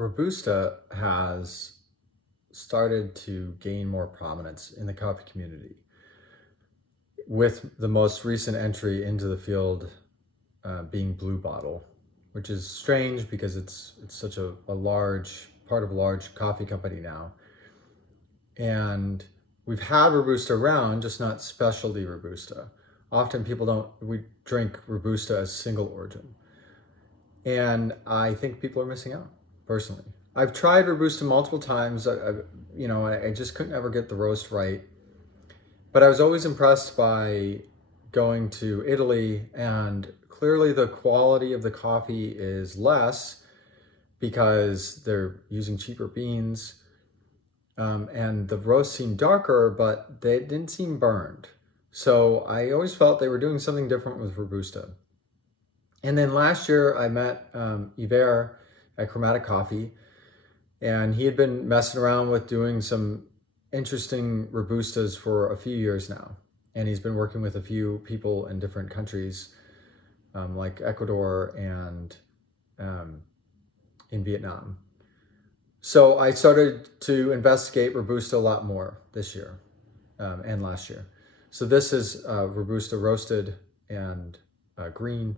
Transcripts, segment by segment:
Robusta has started to gain more prominence in the coffee community, with the most recent entry into the field being Blue Bottle, which is strange because it's such a large part of a large coffee company now. And we've had Robusta around, just not specialty Robusta. Often we drink Robusta as single origin. And I think people are missing out, personally. I've tried Robusta multiple times. I just couldn't ever get the roast right. But I was always impressed by going to Italy, and clearly the quality of the coffee is less because they're using cheaper beans. And the roasts seemed darker, but they didn't seem burned. So I always felt they were doing something different with Robusta. And then last year I met Iver at Chromatic Coffee, and he had been messing around with doing some interesting Robustas for a few years now. And he's been working with a few people in different countries, like Ecuador and in Vietnam. So I started to investigate Robusta a lot more this year and last year. So this is Robusta roasted and green.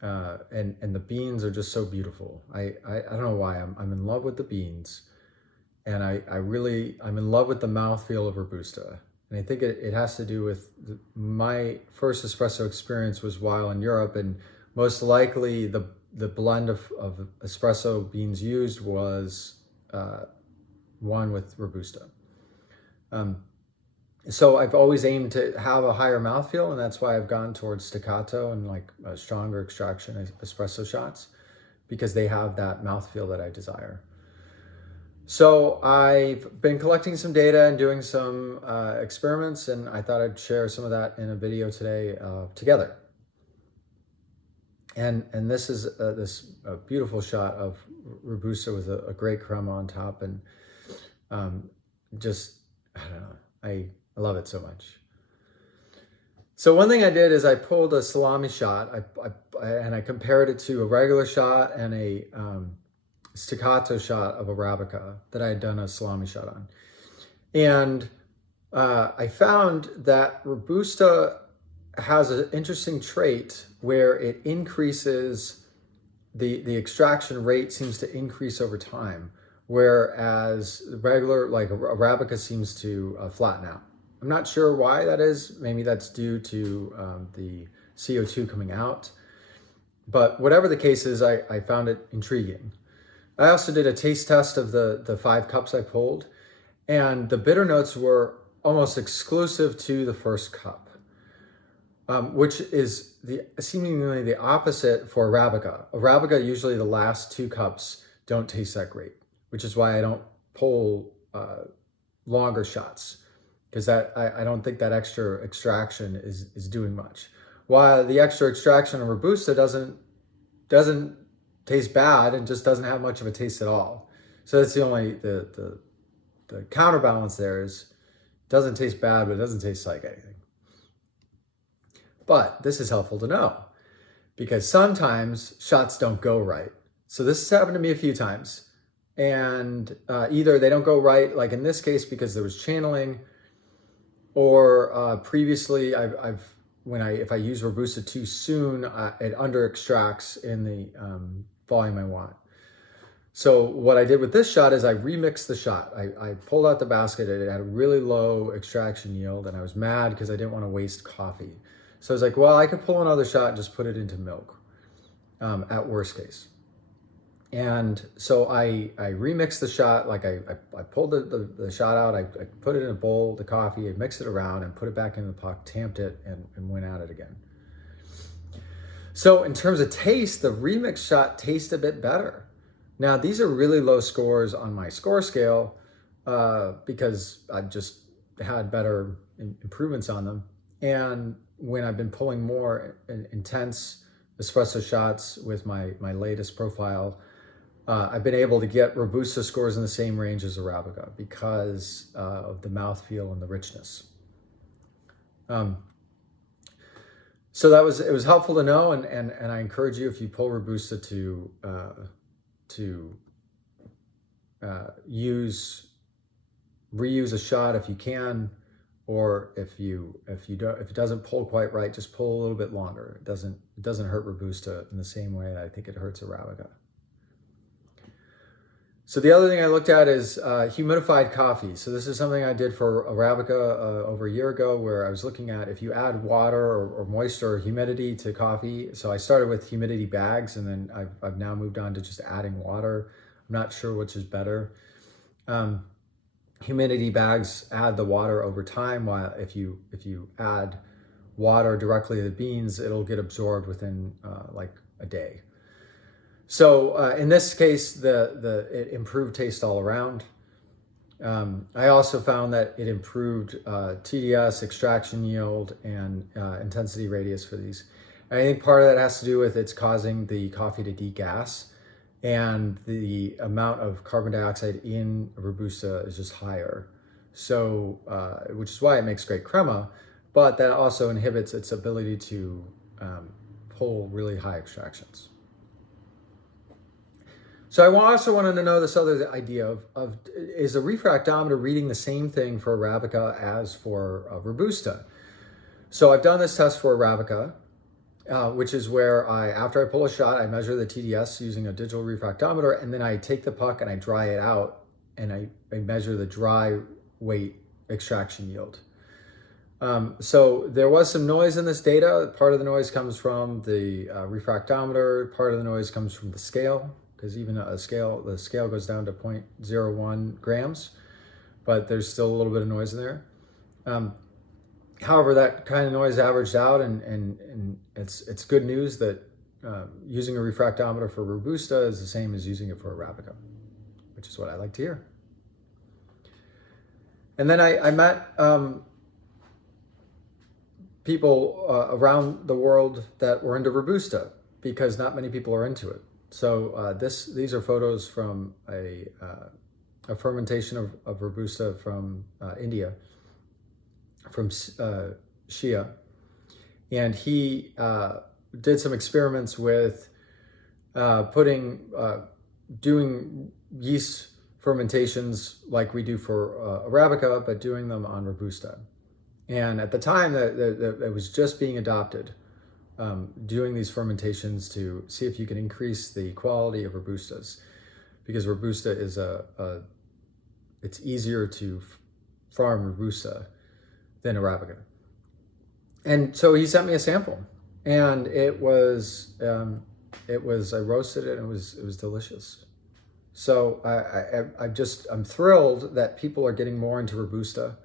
And the beans are just so beautiful. I don't know why. I'm in love with the beans, and I'm in love with the mouthfeel of Robusta. And I think it has to do with my first espresso experience was while in Europe, and most likely the blend of espresso beans used was one with Robusta. So I've always aimed to have a higher mouthfeel, and that's why I've gone towards staccato and like stronger extraction espresso shots, because they have that mouthfeel that I desire. So I've been collecting some data and doing some experiments, and I thought I'd share some of that in a video today together. And this is this beautiful shot of Robusta with a great crema on top, and just, I don't know, I love it so much. So one thing I did is I pulled a salami shot and I compared it to a regular shot and a staccato shot of arabica that I had done a salami shot on. And I found that Robusta has an interesting trait where it increases, the extraction rate seems to increase over time, whereas regular, like arabica, seems to flatten out. I'm not sure why that is. Maybe that's due to the CO2 coming out. But whatever the case is, I found it intriguing. I also did a taste test of the 5 cups I pulled, and the bitter notes were almost exclusive to the first cup, which is seemingly the opposite for arabica. Arabica, usually the last 2 cups don't taste that great, which is why I don't pull longer shots, because I don't think that extra extraction is doing much. While the extra extraction of Robusta doesn't taste bad and just doesn't have much of a taste at all. So that's the only the counterbalance there is it doesn't taste bad, but it doesn't taste like anything. But this is helpful to know, because sometimes shots don't go right. So this has happened to me a few times, and either they don't go right, like in this case because there was channeling, or previously if I use Robusta too soon, it under extracts in the volume I want. So what I did with this shot is I remixed the shot. I pulled out the basket. It had a really low extraction yield, and I was mad because I didn't want to waste coffee. So I was like, well, I could pull another shot and just put it into milk at worst case. And so I remixed the shot. Like I pulled the shot out, I put it in a bowl, the coffee, I mixed it around and put it back in the pot, tamped it, and went at it again. So in terms of taste, the remix shot tastes a bit better. Now, these are really low scores on my score scale because I just had better improvements on them. And when I've been pulling more intense espresso shots with my latest profile, I've been able to get Robusta scores in the same range as Arabica because of the mouthfeel and the richness. So it was helpful to know, and I encourage you, if you pull Robusta, to reuse a shot if you can, or if it doesn't pull quite right, just pull a little bit longer. It doesn't hurt Robusta in the same way that I think it hurts Arabica. So the other thing I looked at is humidified coffee. So this is something I did for Arabica over a year ago, where I was looking at if you add water or moisture or humidity to coffee. So I started with humidity bags, and then I've now moved on to just adding water. I'm not sure which is better. Humidity bags add the water over time, while if you add water directly to the beans, it'll get absorbed within like a day. So in this case, it improved taste all around. I also found that it improved TDS, extraction yield, and intensity radius for these. I think part of that has to do with it's causing the coffee to degas, and the amount of carbon dioxide in Robusta is just higher. So, which is why it makes great crema, but that also inhibits its ability to pull really high extractions. So I also wanted to know this other idea of is a refractometer reading the same thing for Arabica as for Robusta? So I've done this test for Arabica, which is where after I pull a shot, I measure the TDS using a digital refractometer, and then I take the puck and I dry it out, and I measure the dry weight extraction yield. So there was some noise in this data. Part of the noise comes from the refractometer, part of the noise comes from the scale, because even the scale goes down to 0.01 grams, but there's still a little bit of noise in there. However, that kind of noise averaged out, and it's good news that using a refractometer for Robusta is the same as using it for Arabica, which is what I like to hear. And then I met people around the world that were into Robusta, because not many people are into it. So these are photos from a fermentation of Robusta from India, from Shia, and he did some experiments with doing yeast fermentations like we do for Arabica, but doing them on Robusta. And at the time that it was just being adopted, doing these fermentations to see if you can increase the quality of Robustas, because Robusta is it's easier to farm Robusta than Arabica. And so he sent me a sample, and I roasted it, and it was delicious. So I'm thrilled that people are getting more into Robusta.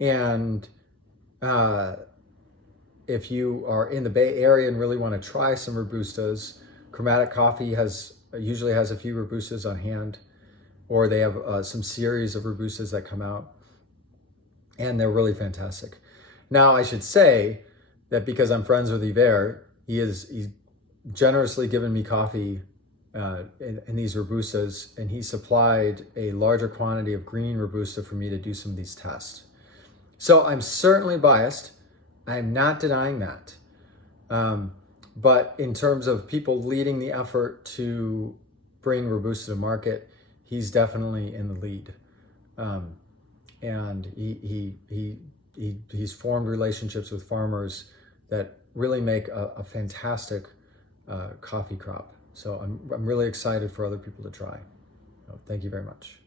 And if you are in the Bay Area and really want to try some Robustas, Chromatic Coffee usually has a few Robustas on hand, or they have some series of Robustas that come out, and they're really fantastic. Now, I should say that because I'm friends with Yver, he's generously given me coffee in these Robustas, and he supplied a larger quantity of green Robusta for me to do some of these tests. So I'm certainly biased. I'm not denying that. But in terms of people leading the effort to bring Robusta to market, he's definitely in the lead. And he's formed relationships with farmers that really make a fantastic coffee crop. So I'm really excited for other people to try. So thank you very much.